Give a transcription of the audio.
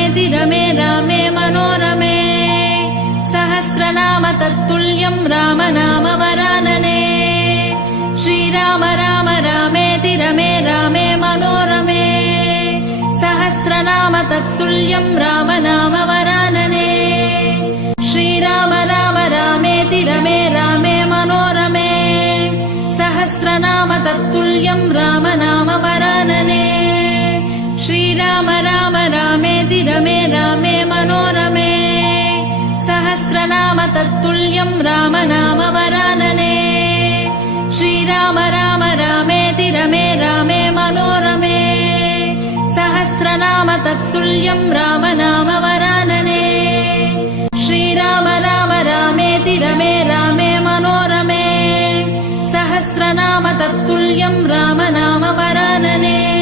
रामेति रमे रामे मनोरमे सहस्रनाम तत्तुल्यं राम नाम वरानने श्रीराम राम रामेति रमे रामे मनोरमे सहस्रनाम तत्तुल्यं राम नाम वरानने श्रीराम राम रामेति रमे रामे मनोरमे सहस्रनाम तत्तुल्यं राम नाम वरानने श्रीराम राम रामेति रमे रामे मनोरमे सहस्रनाम तत्तुल्यं राम नाम वरानने श्रीराम राम रामेति रमे रामे मनोरमे सहस्रनाम तत्तुल्यं राम नाम वरानने श्रीराम राम रामेति रमे रामे मनोरमे सहस्रनाम तत्तुल्यं राम नाम वरानने